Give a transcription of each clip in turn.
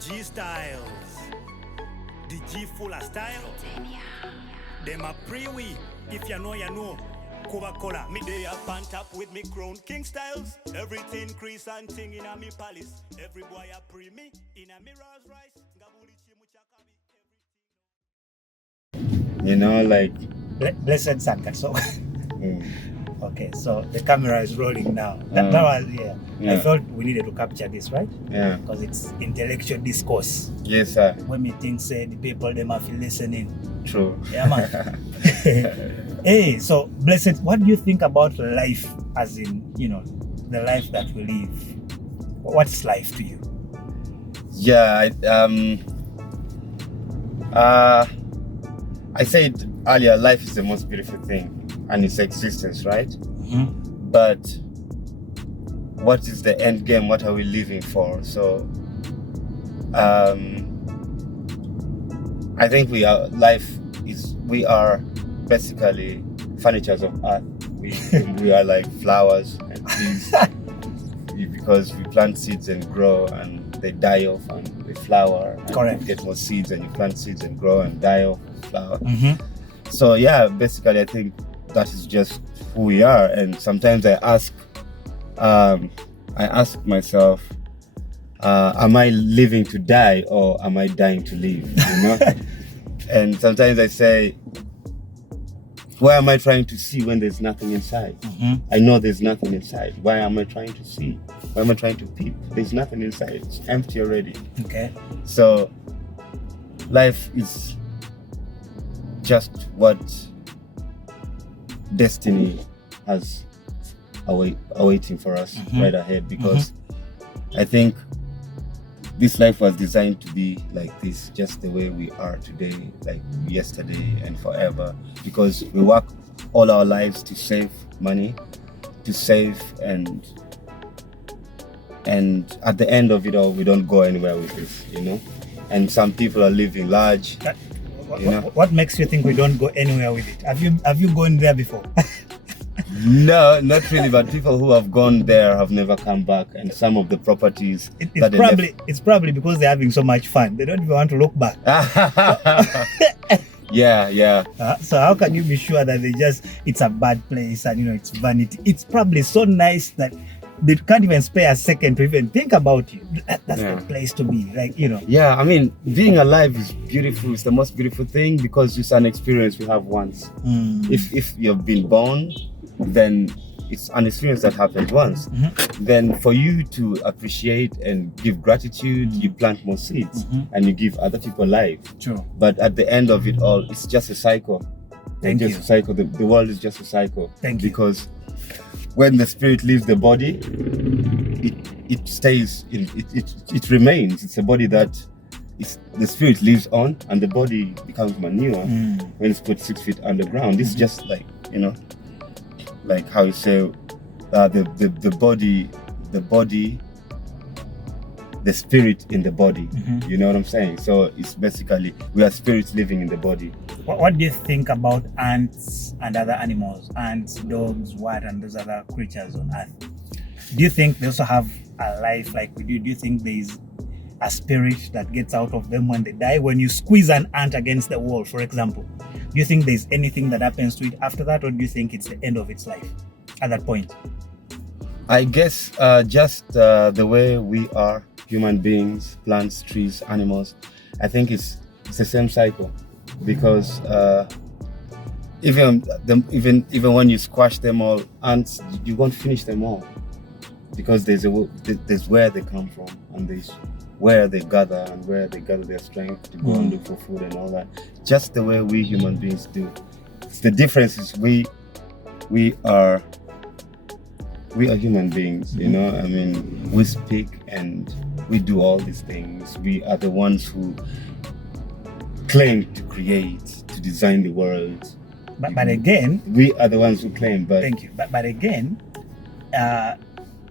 G Styles. The G full of style. Them a pre-we. If you know. Coca-Cola. Me day up on top with me crown. King Styles. Everything crease and thing in a me palace. Every boy a pre me. In a me Rolls Royce. You know, like... Blessed Sankat. So... Okay, so the camera is rolling now. That was, yeah. I felt we needed to capture this, right? Yeah. Because it's intellectual discourse. Yes, sir. When me think, say, the people, them have to listening. True. Yeah, man. Hey, so, Blessed, what do you think about life as in, the life that we live? What's life to you? Yeah, I said earlier, life is the most beautiful thing. And its existence, right? Mm-hmm. But what is the end game? What are we living for? So I think we are basically furnitures of earth. We are like flowers and trees because we plant seeds and grow and they die off and they flower. And correct. You get more seeds and you plant seeds and grow and die off and flower. Mm-hmm. So yeah, basically I think that is just who we are. And sometimes I ask myself, am I living to die or am I dying to live? You know? And sometimes I say, why am I trying to see when there's nothing inside? Mm-hmm. I know there's nothing inside. Why am I trying to see? Why am I trying to peep? There's nothing inside. It's empty already. Okay. So life is just what destiny has awaiting for us right ahead, because I think this life was designed to be like this, just the way we are today, like yesterday and forever, because we work all our lives to save money, to save, and at the end of it all, we don't go anywhere with this, and some people are living large. What makes you think we don't go anywhere with it? Have you gone there before? No, not really. But people who have gone there have never come back, and some of the properties it's probably because they're having so much fun. They don't even want to look back. Yeah. So how can you be sure that it's a bad place and it's vanity? It's probably so nice that they can't even spare a second to even think about you. That's the place to be, Yeah, I mean, being alive is beautiful. It's the most beautiful thing because it's an experience we have once. If you've been born, then it's an experience that happened once. Then for you to appreciate and give gratitude, you plant more seeds and you give other people life. True. But at the end of it all, it's just a cycle. Thank you. A cycle. The world is just a cycle. Thank you. Because when the spirit leaves the body, it stays, it remains. It's a body that the spirit lives on and the body becomes manure when it's put 6 feet underground. This is just like, like how you say, the body, the spirit in the body. You know what I'm saying? So it's basically, we are spirits living in the body. What do you think about ants and other animals? Ants, dogs, and those other creatures on Earth? Do you think they also have a life like we do? Do you think there is a spirit that gets out of them when they die? When you squeeze an ant against the wall, for example, do you think there's anything that happens to it after that, or do you think it's the end of its life at that point? I guess just the way we are, human beings, plants, trees, animals, I think it's the same cycle. Because even when you squash them all, ants, you won't finish them all, because there's where they come from, and there's where they gather and where they gather their strength to go and look for food and all that. Just the way we human beings do. The difference is we are human beings. I mean, we speak and we do all these things. We are the ones who claim to create, to design the world. But again, we are the ones who claim. But thank you. But again,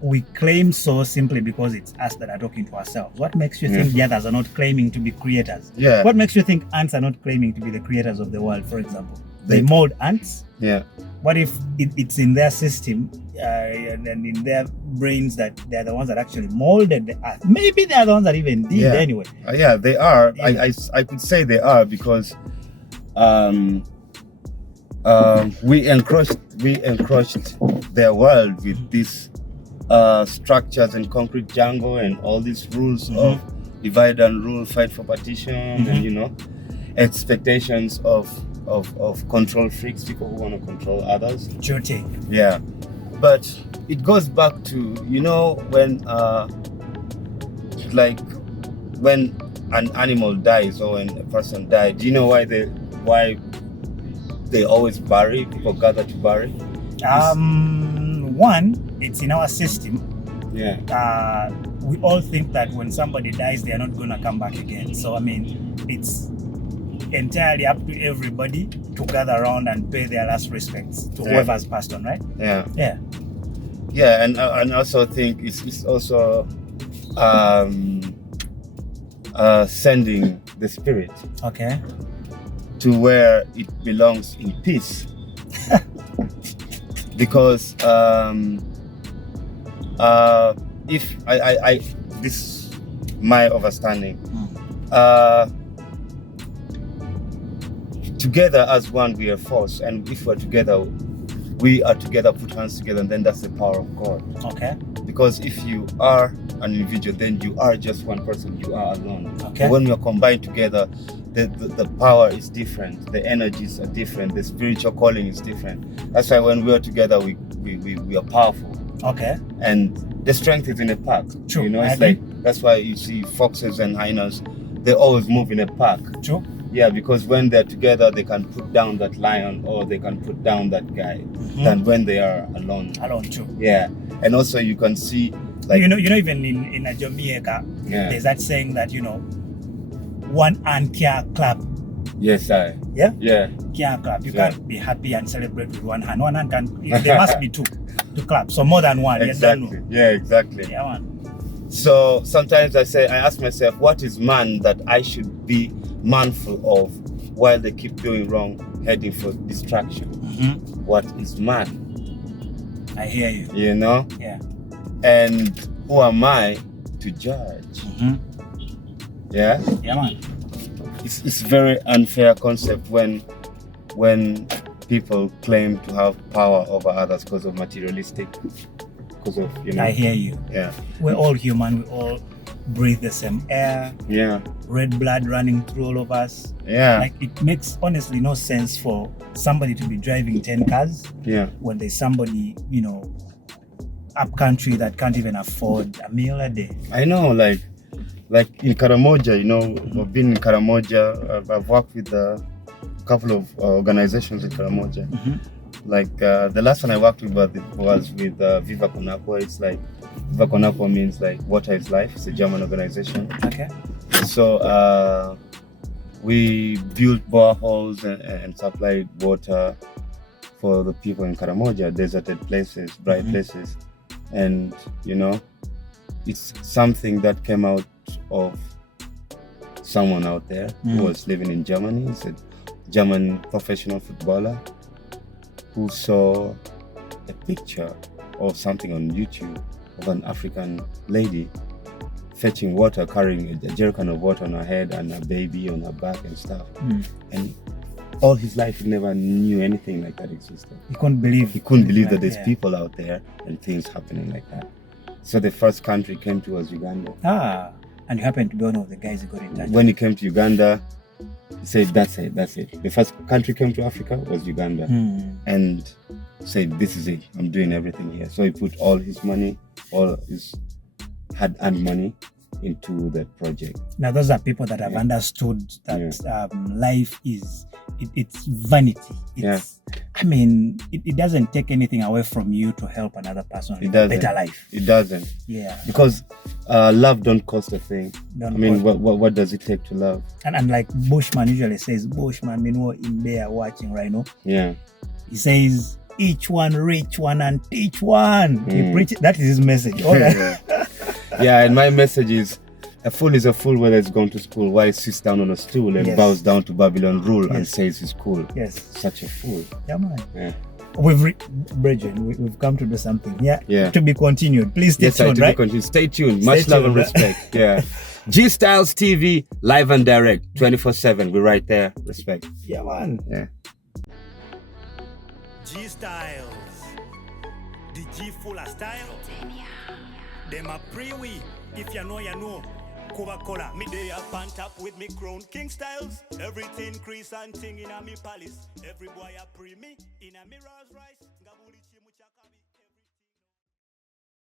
we claim so simply because it's us that are talking to ourselves. What makes you think the others are not claiming to be creators? Yeah. What makes you think ants are not claiming to be the creators of the world, for example? they mold ants. Yeah. What if it's in their system and in their brains that they're the ones that actually molded the earth? Maybe they're the ones that even did anyway. Yeah, they are. Yeah. I could say they are because we encroached their world with these structures and concrete jungle and all these rules of divide and rule, fight for partition, and expectations of control freaks, people who want to control others. Duty. Yeah, but it goes back to when like when an animal dies or when a person died. Do you know why they always bury? People gather to bury. One, it's in our system. Yeah. We all think that when somebody dies, they are not going to come back again. So I mean, it's entirely up to everybody to gather around and pay their last respects to whoever's passed on, right? Yeah. Yeah. Yeah, and also think it's also sending the spirit to where it belongs in peace. Because if I this is my understanding, together as one we are force, and if we are together, put hands together, and then that's the power of God. Okay. Because if you are an individual, then you are just one person, you are alone. Okay. But when we are combined together, the power is different, the energies are different, the spiritual calling is different. That's why when we are together, we are powerful. Okay. And the strength is in a pack. True. It's like that's why you see foxes and hyenas, they always move in a pack. True. Yeah, because when they're together, they can put down that lion or they can put down that guy than when they are alone. Alone too. Yeah, and also you can see, like, even in Jamaica, there's that saying that one ant can't clap. Yes, I. Yeah. Yeah. Can't clap. You can't be happy and celebrate with one hand. One hand can. There must be two to clap. So more than one. Exactly. Yeah, exactly. Yeah, man. So sometimes I ask myself, what is man that I should be mindful of while they keep doing wrong, heading for distraction? What is man? I hear you. Yeah. And who am I to judge? Yeah. Yeah, man. It's very unfair concept when people claim to have power over others because of materialistic, because of I hear you. Yeah. We're all human. We all breathe the same air. Yeah. Red blood running through all of us. Yeah. Like, it makes honestly no sense for somebody to be driving 10 cars. Yeah. When there's somebody up country that can't even afford a meal a day. I know, like in Karamoja, I've been in Karamoja. I've worked with a couple of organizations in Karamoja. Like the last one I worked with was with Viva Con Agua. It's like Viva Con Agua means like water is life. It's a German organization. Okay. So we built boreholes and supplied water for the people in Karamoja, deserted places, dry places, and it's something that came out of someone out there who was living in Germany. He's a German professional footballer who saw a picture or something on YouTube of an African lady fetching water, carrying a jerrycan of water on her head and a baby on her back and stuff. And all his life he never knew anything like that existed. He couldn't believe that there's people out there and things happening like that. So the first country he came to was Uganda. And you happened to be one of the guys who got in touch. When he came to Uganda, he said, that's it. The first country he came to Africa was Uganda. And said, this is it. I'm doing everything here. So he put all his money, all his hard-earned money into the project. Now, those are people that have understood that life is, it's vanity. I mean, it doesn't take anything away from you to help another person live a better life. It doesn't. Yeah. Because love don't cost a thing. What does it take to love? And like Bushman usually says, Bushman, in there watching right now. Yeah. He says, each one reach one and teach one. He preach, that is his message. Yeah, and my message is, A fool is a fool whether it's gone to school. Why sits down on a stool and Yes. bows down to Babylon rule and Yes. says he's cool. Yes. Such a fool. Yeah, man. Yeah. Brethren, we've come to do something. Yeah. Yeah. To be continued. Please stay Yes, I tuned, do right? continue. Stay tuned. Much love tuned, and right? respect. Yeah. G Styles TV, live and direct, 24/7. We're right there. Respect. Yeah, man. Yeah. G Styles. The G full of style. Them a pre-we. If you know, you know. Coca-Cola. Me day up on top with me crown. King Styles. Everything crease and thing in a me palace. Every boy a pre me. In a me Rolls Royce. Gabuli